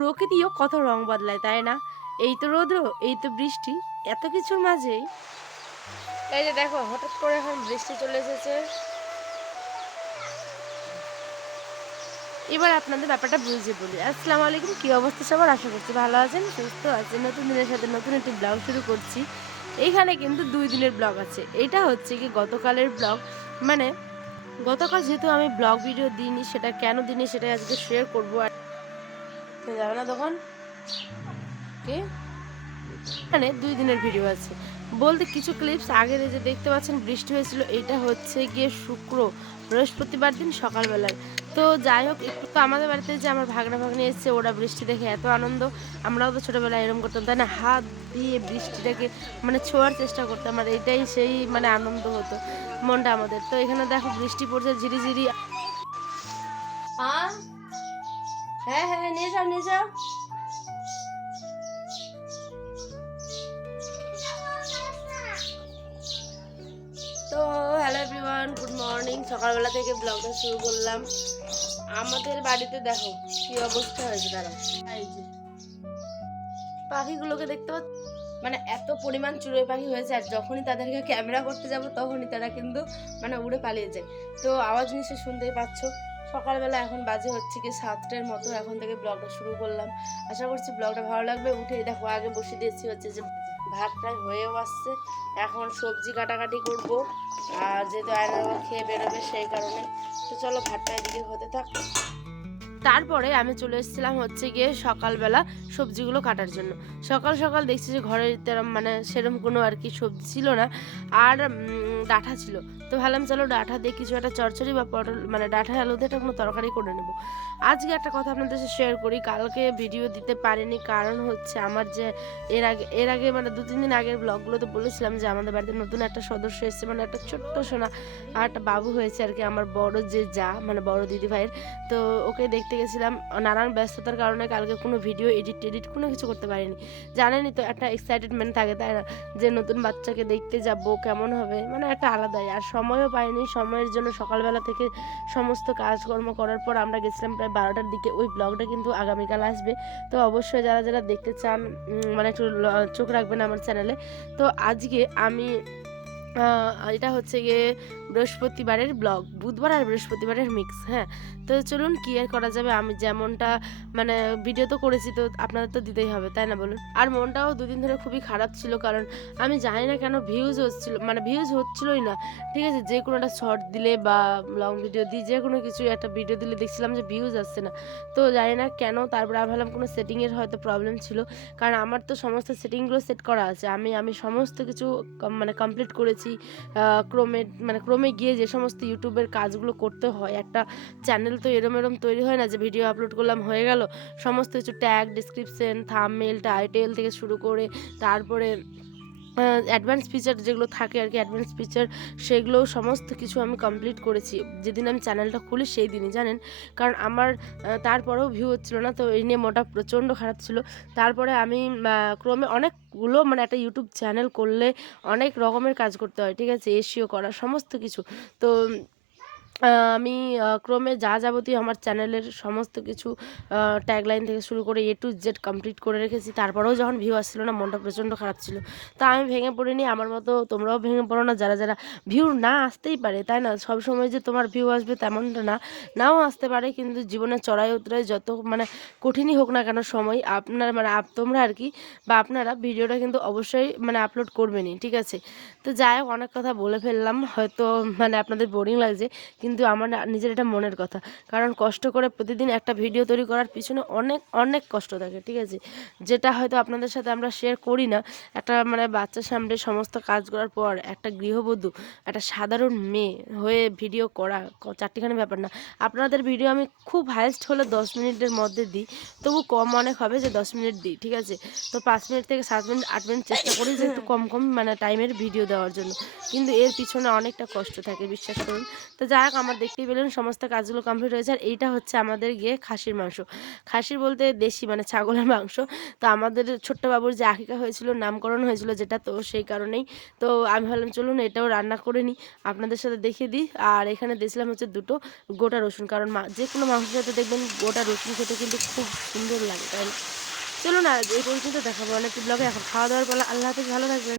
প্রকৃতিও কত রং বদলায়, তাই না? এই তো রৌদ্র, এই তো বৃষ্টি, এত কিছুর মাঝেই এই যে দেখো হঠাৎ করে এখন বৃষ্টি চলে এসেছে। এবার আপনাদের ব্যাপারটা বুঝিয়ে বলি। আসসালামু আলাইকুম, কি অবস্থা সবার? আশা করছি ভালো আছেন, সুস্থ আছেন। নতুন দিনের সাথে নতুন একটি ব্লগ শুরু করছি। এইখানে কিন্তু 2 দিনের ব্লগ আছে। এটা হচ্ছে কি গতকালের ব্লগ। মানে গতকাল যেহেতু আমি ব্লগ ভিডিও দিইনি, সেটা কেন দিইনি সেটা আজকে শেয়ার করবো। আর যাবে না তখন কি মানে 2 দিনের ভিডিও আছে বলতে কিছু ক্লিপস আগের এই যে দেখতে পাচ্ছেন বৃষ্টি হয়েছিল, এটা হচ্ছে গিয়ে বৃহস্পতিবার দিন সকালবেলার। তো যাই হোক, একটু তো আমাদের বাড়িতে যে আমার ভাগনা ভাগ্নি এসেছে, ওরা বৃষ্টি দেখে এত আনন্দ। আমরাও তো ছোটবেলায় এরকম করতাম, তাই না? হাত দিয়ে বৃষ্টিটাকে মানে ছোঁয়ার চেষ্টা করতাম, আর এটাই সেই মানে আনন্দ হতো মনটা আমাদের। তো এখানে দেখো বৃষ্টি পড়ছে ঝিরিঝিরি। হ্যাঁ হ্যাঁ হ্যাঁ, নিয়ে যাও নিয়ে যাও। তো হ্যালো এভরিওয়ান, গুড মর্নিং। সকালবেলা থেকে ব্লগটা শুরু করলাম। আমাদের বাড়িতে দেখো কি অবস্থা হয়েছে, দাঁড়াও। এই যে পাখিগুলোকে দেখতে পাচ্ছ, মানে এত পরিমাণ চড়ুই পাখি হয়েছে, আর যখনই তাদেরকে ক্যামেরা করতে যাব তখনই তারা কিন্তু মানে উড়ে পালিয়ে যায়। তো আওয়াজ নিশ্চয় শুনতেই পাচ্ছ। সকালবেলা এখন বাজে হচ্ছে কি 7টার মতো, এখন থেকে ব্লগটা শুরু করলাম। আশা করছি ব্লগটা ভালো লাগবে। উঠে দেখো আগে বসে দিয়েছি হচ্ছে যে ভাত প্রায় হয়েও আসছে, এখন সবজি কাটাকাটি করব। আর যেহেতু আয়নার খেয়ে বেরোবে সেই কারণে, তো চলো ভাতটা এদিকে হতে থাক। তারপরে আমি চলে এসেছিলাম হচ্ছে গিয়ে সকালবেলা সবজিগুলো কাটার জন্য। সকাল সকাল দেখছি যে ঘরে তেরম মানে সেরম কোনো আর কি সবজি ছিল না, আর ডাঁটা ছিল। তো ভাবলাম চলো ডাঁটা দিয়ে কিছু একটা চচ্চড়ি বা পটল মানে ডাঁটা আলু দিয়ে একটা কোনো তরকারি করে নেব। আজকে একটা কথা আপনাদের সাথে শেয়ার করি। কালকে ভিডিও দিতে পারিনি, কারণ হচ্ছে আমার যে এর আগে মানে 2-3 দিন আগের ব্লগগুলোতে বলেছিলাম যে আমাদের বাড়িতে নতুন একটা সদস্য এসেছে, মানে একটা ছোট্ট সোনা আর একটা বাবু হয়েছে আর কি, আমার বড় যে যা মানে বড় দিদি ভাইয়ের। তো ওকে দেখতে গেছিলাম। নানান ব্যস্ততার কারণে কালকে কোনো ভিডিও এডিট কোনো কিছু করতে পারিনি। জানেনই তো একটা এক্সাইটেডমেন্ট থাকে, তাই না? যে নতুন বাচ্চাকে দেখতে যাব কেমন হবে, মানে একটা আলাদাই। আর সময়ও পাইনি, সময়ের জন্য সকালবেলা থেকে সমস্ত কাজকর্ম করার পর আমরা গেছিলাম প্রায় 12টার দিকে। ওই ব্লগটা কিন্তু আগামীকাল আসবে। তো অবশ্যই যারা যারা দেখতে চান মানে একটু চোখ রাখবেন আমার চ্যানেলে। তো আজকে আমি এটা হচ্ছে গিয়ে বৃহস্পতিবারের ব্লগ, বুধবার আর বৃহস্পতিবারের মিক্স। হ্যাঁ, তো চলুন কি আর করা যাবে, আমি যেমনটা মানে ভিডিও তো করেছি তো আপনাদের তো দিতেই হবে, তাই না বলুন? আর মনটাও 2 দিন ধরে খুবই খারাপ ছিল, কারণ আমি জানি না কেন ভিউজ হচ্ছিল, মানে ভিউজ হচ্ছিলই না। ঠিক আছে, যে কোনো একটা শর্ট দিলে বা লং ভিডিও দিই, যে কোনো কিছু একটা ভিডিও দিলে দেখছিলাম যে ভিউজ আসছে না। তো জানি না কেন। তারপরে আমি ভাবলাম কোনো সেটিংয়ের হয়তো প্রবলেম ছিল, কারণ আমার তো সমস্ত সেটিংগুলো সেট করা আছে। আমি সমস্ত কিছু মানে কমপ্লিট করেছি। ক্রোমে গিয়ে যে সমস্ত ইউটিউবের কাজগুলো করতে হয়, একটা চ্যানেল তো এরম এরম তৈরি হয় না যে ভিডিও আপলোড করলাম হয়ে গেল। সমস্ত কিছু ট্যাগ, ডিসক্রিপশন, থাম্বনেল, টাইটেল থেকে শুরু করে তারপরে অ্যাডভান্স ফিচার যেগুলো থাকে আর কি, অ্যাডভান্স ফিচার সেগুলোও সমস্ত কিছু আমি কমপ্লিট করেছি যেদিন আমি চ্যানেলটা খুলি সেই দিনই, জানেন? কারণ আমার তারপরেও ভিউ হচ্ছিল না, তো এই নিয়ে মনটা প্রচণ্ড খারাপ ছিল। তারপরে আমি ক্রমে অনেকগুলো মানে একটা ইউটিউব চ্যানেল করলে অনেক রকমের কাজ করতে হয়, ঠিক আছে? এসইও করা সমস্ত কিছু। তো আমি ক্রমে যা যাবতীয় আমার চ্যানেলের সমস্ত কিছু ট্যাগলাইন থেকে শুরু করে এ টু জেড কমপ্লিট করে রেখেছি। তারপরেও যখন ভিউ আসছিল না, মনটা প্রচণ্ড খারাপ ছিল। তা আমি ভেঙে পড়িনি। আমার মতো তোমরাও ভেঙে পড়ো না, যারা যারা ভিউ না আসতেই পারে, তাই না? সবসময় যে তোমার ভিউ আসবে তেমনটা না, নাও আসতে পারে। কিন্তু জীবনে চড়াই উতরাই যত মানে কঠিনই হোক না কেন সময়, আপনার মানে তোমরা আর কি বা আপনারা ভিডিওটা কিন্তু অবশ্যই মানে আপলোড করবেনই, ঠিক আছে? তো যাই হোক, অনেক কথা বলে ফেললাম, হয়তো মানে আপনাদের বোরিং লাগছে, কিন্তু আমার নিজের এটা মনের কথা। কারণ কষ্ট করে প্রতিদিন একটা ভিডিও তৈরি করার পিছনে অনেক অনেক কষ্ট থাকে, ঠিক আছে? যেটা হয়তো আপনাদের সাথে আমরা শেয়ার করি না। একটা মানে বাচ্চার সামনে সমস্ত কাজ করার পর একটা গৃহবধূ, একটা সাধারণ মেয়ে হয়ে ভিডিও করা চারটিখানি ব্যাপার না। আপনাদের ভিডিও আমি খুব হাইয়েস্ট হলে 10 মিনিটের মধ্যে দিই, তবু কম অনেক হবে যে 10 মিনিট দিই, ঠিক আছে? তো 5 মিনিট থেকে 7 মিনিট 8 মিনিট চেষ্টা করি যে একটু কম কম মানে টাইমের ভিডিও দেওয়ার জন্য, কিন্তু এর পিছনে অনেকটা কষ্ট থাকে, বিশ্বাস করুন। তো যাই যাক, আমার দেখতেই পেলেন সমস্ত কাজগুলো কমপ্লিট হয়েছে। আর এইটা হচ্ছে আমাদের গিয়ে খাসির মাংস। খাসির বলতে দেশি মানে ছাগলের মাংস। তো আমাদের ছোট্ট বাবুর যে আকিকা হয়েছিল, নামকরণ হয়েছিল যেটা, তো সেই কারণেই তো আমি ভাবলাম চলুন এটাও রান্না করে নিই, আপনাদের সাথে দেখিয়ে দিই। আর এখানে দিয়েছিলাম হচ্ছে ২ টো গোটা রসুন, কারণ যেকোনো মাংসের সাথে দেখবেন গোটা রসুন খেতে কিন্তু খুব সুন্দর লাগে, তাই না? চলুন আজ এই পর্যন্ত, দেখাবো অনেকটি ব্লগে। এখন খাওয়া দাওয়ার পালা। আল্লাহ হাফেজ, ভালো থাকবেন।